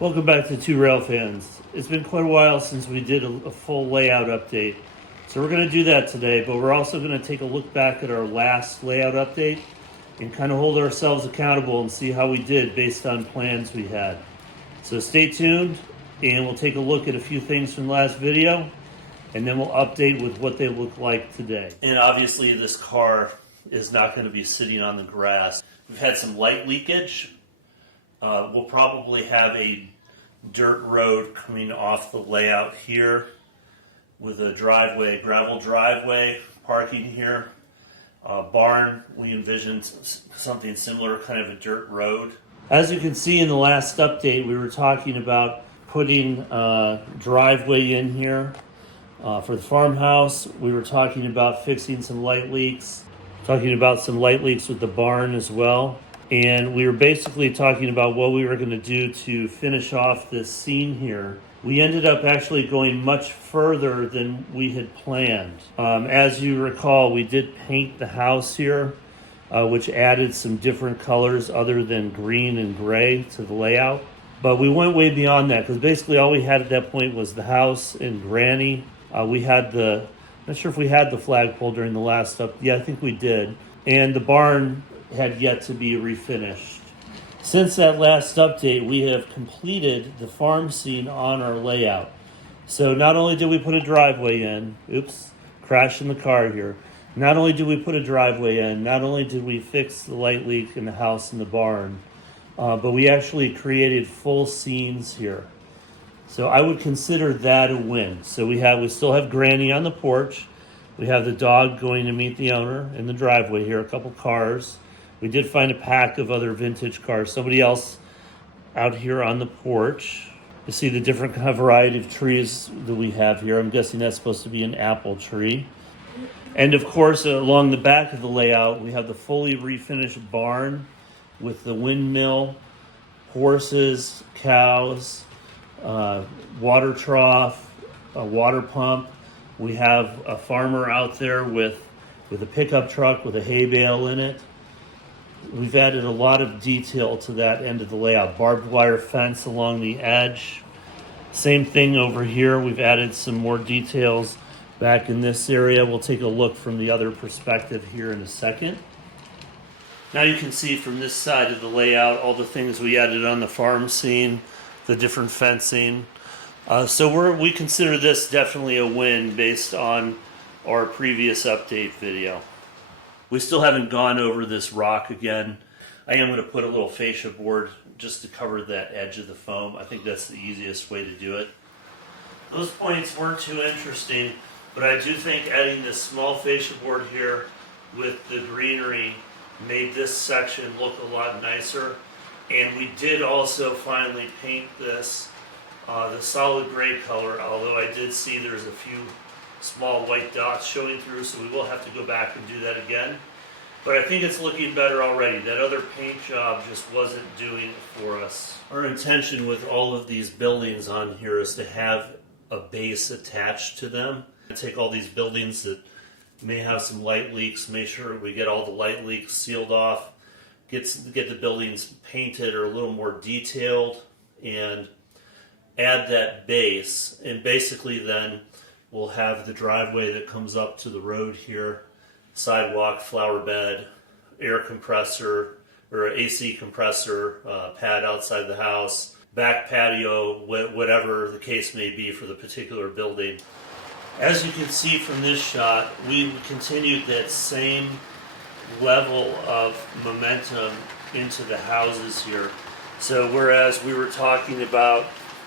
Welcome back to Two Rail Fans. It's been quite a while since we did a full layout update. So we're going to do that today, but we're also going to take a look back at our last layout update and kind of hold ourselves accountable and see how we did based on plans we had. So stay tuned and we'll take a look at a few things from the last video and then we'll update with what they look like today. And obviously this car is not going to be sitting on the grass. We've had some light leakage. We'll probably have a dirt road coming off the layout here with a driveway, gravel driveway, parking here. Barn, we envisioned something similar, kind of a dirt road. As you can see in the last update, we were talking about putting a driveway in here for the farmhouse. We were talking about fixing some light leaks, talking about some light leaks with the barn as well. And we were basically talking about what we were going to do to finish off this scene here. We ended up actually going much further than we had planned. As you recall, we did paint the house here, which added some different colors other than green and gray to the layout. But we went way beyond that because basically all we had at that point was the house and Granny. We had not sure if we had the flagpole during the last up. Yeah, I think we did. And the barn had yet to be refinished. Since that last update, we have completed the farm scene on our layout. So not only did we put a driveway in, crash in the car here. Not only did we put a driveway in, not only did we fix the light leak in the house and the barn, but we actually created full scenes here. So I would consider that a win. So we still have Granny on the porch. We have the dog going to meet the owner in the driveway here, a couple cars. We did find a pack of other vintage cars. Somebody else out here on the porch. You see the different kind of variety of trees that we have here. I'm guessing that's supposed to be an apple tree. And of course, along the back of the layout, we have the fully refinished barn with the windmill, horses, cows, water trough, a water pump. We have a farmer out there with a pickup truck with a hay bale in it. We've added a lot of detail to that end of the layout. Barbed wire fence along the edge. Same thing over here. We've added some more details back in this area. We'll take a look from the other perspective here in a second. Now you can see from this side of the layout all the things we added on the farm scene, the different fencing. So we consider this definitely a win based on our previous update video. We still haven't gone over this rock again. I am going to put a little fascia board just to cover that edge of the foam. I think that's the easiest way to do it. Those points weren't too interesting, but I do think adding this small fascia board here with the greenery made this section look a lot nicer. And we did also finally paint this the solid gray color, although I did see there's a few small white dots showing through, so we will have to go back and do that again. But I think it's looking better already. That other paint job just wasn't doing it for us. Our intention with all of these buildings on here is to have a base attached to them. Take all these buildings that may have some light leaks, make sure we get all the light leaks sealed off, get the buildings painted or a little more detailed, and add that base. And basically then we'll have the driveway that comes up to the road here, sidewalk, flower bed, air compressor or AC compressor, pad outside the house, back patio, whatever the case may be for the particular building. As you can see from this shot, we continued that same level of momentum into the houses here. So whereas we were talking about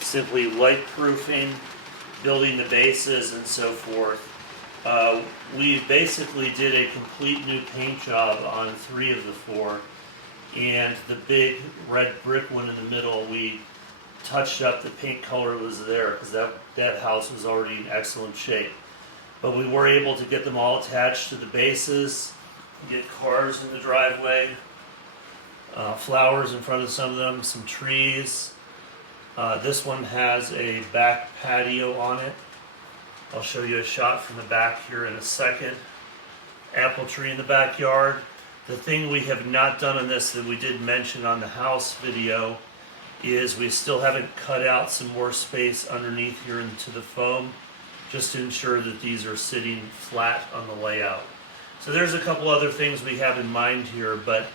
simply light proofing, building the bases and so forth, we basically did a complete new paint job on 3 of the 4, and the big red brick one in the middle, we touched up. The paint color was there because that house was already in excellent shape, but we were able to get them all attached to the bases, get cars in the driveway, flowers in front of some of them, some trees. This one has a back patio on it. I'll show you a shot from the back here in a second. Apple tree in the backyard. The thing we have not done on this that we did mention on the house video is we still haven't cut out some more space underneath here into the foam, just to ensure that these are sitting flat on the layout. So there's a couple other things we have in mind here, but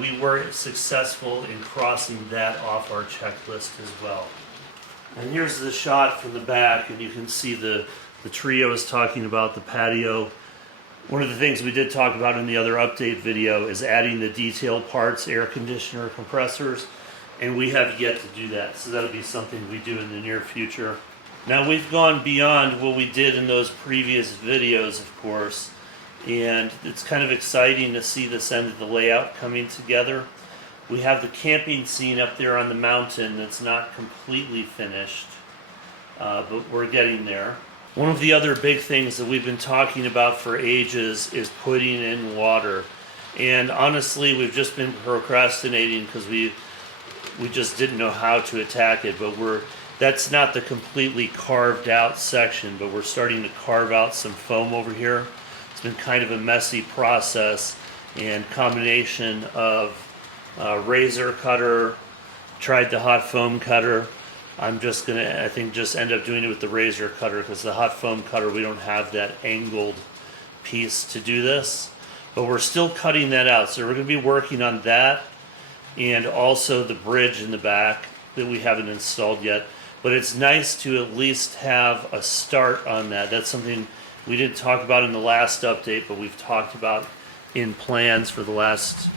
we were successful in crossing that off our checklist as well. And here's the shot from the back, and you can see the tree I was talking about, the patio. One of the things we did talk about in the other update video is adding the detailed parts, air conditioner, compressors, and we have yet to do that. So that'll be something we do in the near future. Now we've gone beyond what we did in those previous videos, of course, and it's kind of exciting to see this end of the layout coming together. We have the camping scene up there on the mountain that's not completely finished, but we're getting there. One of the other big things that we've been talking about for ages is putting in water. And honestly, we've just been procrastinating because we just didn't know how to attack it. But that's not the completely carved out section, but we're starting to carve out some foam over here. It's been kind of a messy process, and combination of razor cutter, tried the hot foam cutter. I'm just gonna, I think, just end up doing it with the razor cutter, because the hot foam cutter, we don't have that angled piece to do this. But we're still cutting that out, so we're gonna be working on that, and also the bridge in the back that we haven't installed yet. But it's nice to at least have a start on that. That's something we didn't talk about in the last update, but we've talked about in plans for the last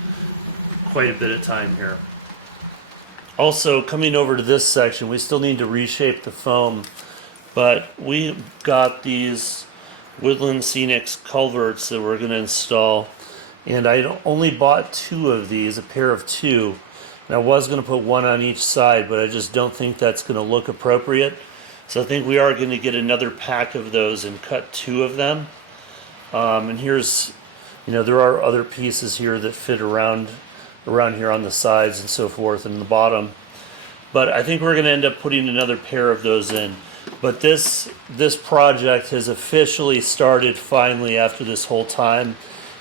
quite a bit of time here. Also, coming over to this section, we still need to reshape the foam, but we got these Woodland Scenics culverts that we're going to install, and I only bought 2 of these, a pair of 2, and I was going to put 1 on each side, but I just don't think that's going to look appropriate. So I think we are going to get another pack of those and cut 2 of them. And here's, there are other pieces here that fit around here on the sides and so forth and the bottom. But I think we're going to end up putting another pair of those in. But this project has officially started finally after this whole time,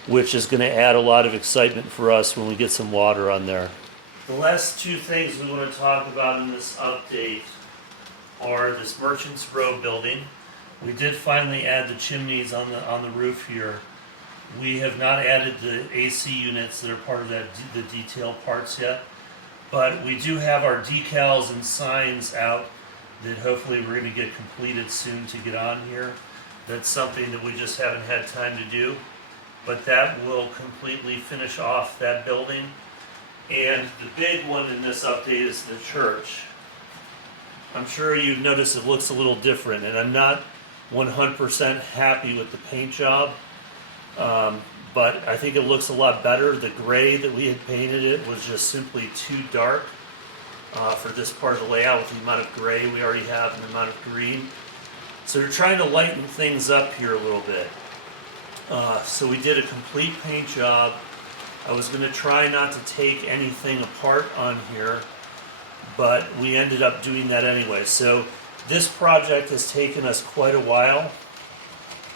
which is going to add a lot of excitement for us when we get some water on there. The last 2 things we want to talk about in this update are this Merchants Row building. We did finally add the chimneys on the roof here. We have not added the AC units that are part of the detail parts yet, but we do have our decals and signs out that hopefully we're going to get completed soon to get on here. That's something that we just haven't had time to do, but that will completely finish off that building. And the big one in this update is the church. I'm sure you've noticed it looks a little different, and I'm not 100% happy with the paint job. But I think it looks a lot better. The gray that we had painted it was just simply too dark for this part of the layout with the amount of gray we already have and the amount of green. So we're trying to lighten things up here a little bit. So we did a complete paint job. I was going to try not to take anything apart on here, but we ended up doing that anyway. So this project has taken us quite a while,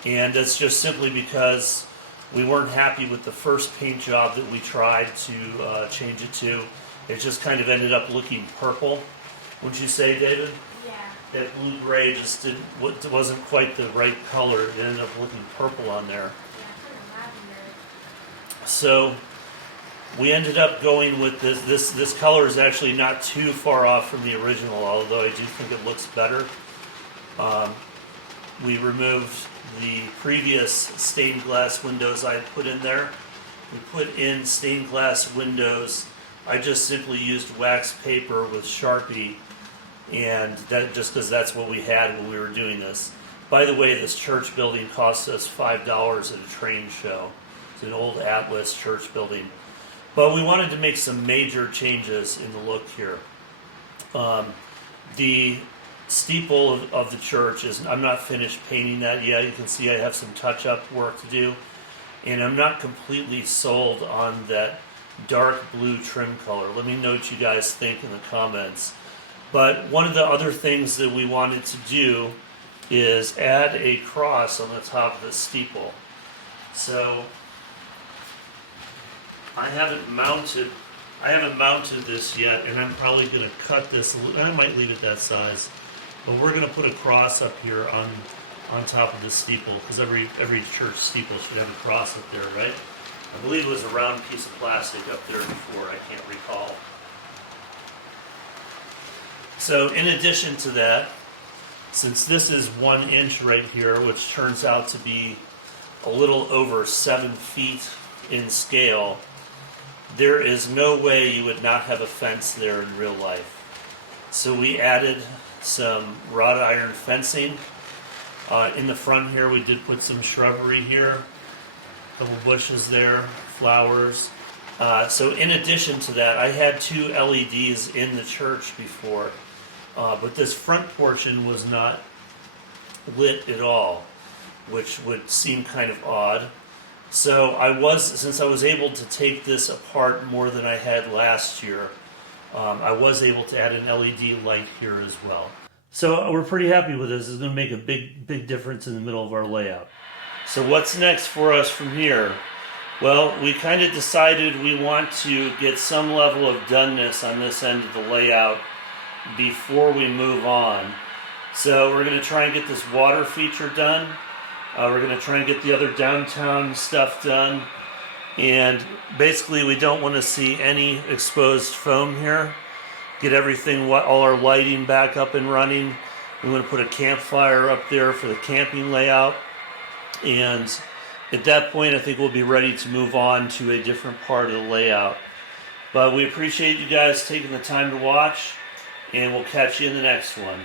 and that's just simply because we weren't happy with the first paint job that we tried to change it to. It just kind of ended up looking purple. Wouldn't you say, David? Yeah. That blue-gray just wasn't quite the right color. It ended up looking purple on there. Yeah, lavender. So we ended up going with this. This color is actually not too far off from the original, although I do think it looks better. We removed the previous stained glass windows I had put in there. We put in stained glass windows. I just simply used wax paper with Sharpie, and that just because that's what we had when we were doing this. By the way, this church building cost us $5 at a train show. It's an old Atlas church building. But we wanted to make some major changes in the look here. The steeple of the church is, I'm not finished painting that yet. You can see I have some touch-up work to do. And I'm not completely sold on that dark blue trim color. Let me know what you guys think in the comments. But one of the other things that we wanted to do is add a cross on the top of the steeple. So I haven't mounted I haven't mounted this yet, and I'm probably going to cut this. I might leave it that size, but we're going to put a cross up here on top of the steeple, because every church steeple should have a cross up there, right? I believe it was a round piece of plastic up there before. I can't recall. So in addition to that, since this is 1 inch right here, which turns out to be a little over 7 feet in scale, there is no way you would not have a fence there in real life. So we added some wrought iron fencing. In the front here, we did put some shrubbery here, a couple bushes there, flowers. So in addition to that, I had 2 LEDs in the church before, but this front portion was not lit at all, which would seem kind of odd. So since I was able to take this apart more than I had last year, I was able to add an LED light here as well. So we're pretty happy with this. It's going to make a big difference in the middle of our layout. So what's next for us from here? Well, we kind of decided we want to get some level of doneness on this end of the layout before we move on. So we're going to try and get this water feature done. We're going to try and get the other downtown stuff done. And basically we don't want to see any exposed foam here. Get everything, all our lighting back up and running. We want to put a campfire up there for the camping layout. And at that point, I think we'll be ready to move on to a different part of the layout. But we appreciate you guys taking the time to watch, and we'll catch you in the next one.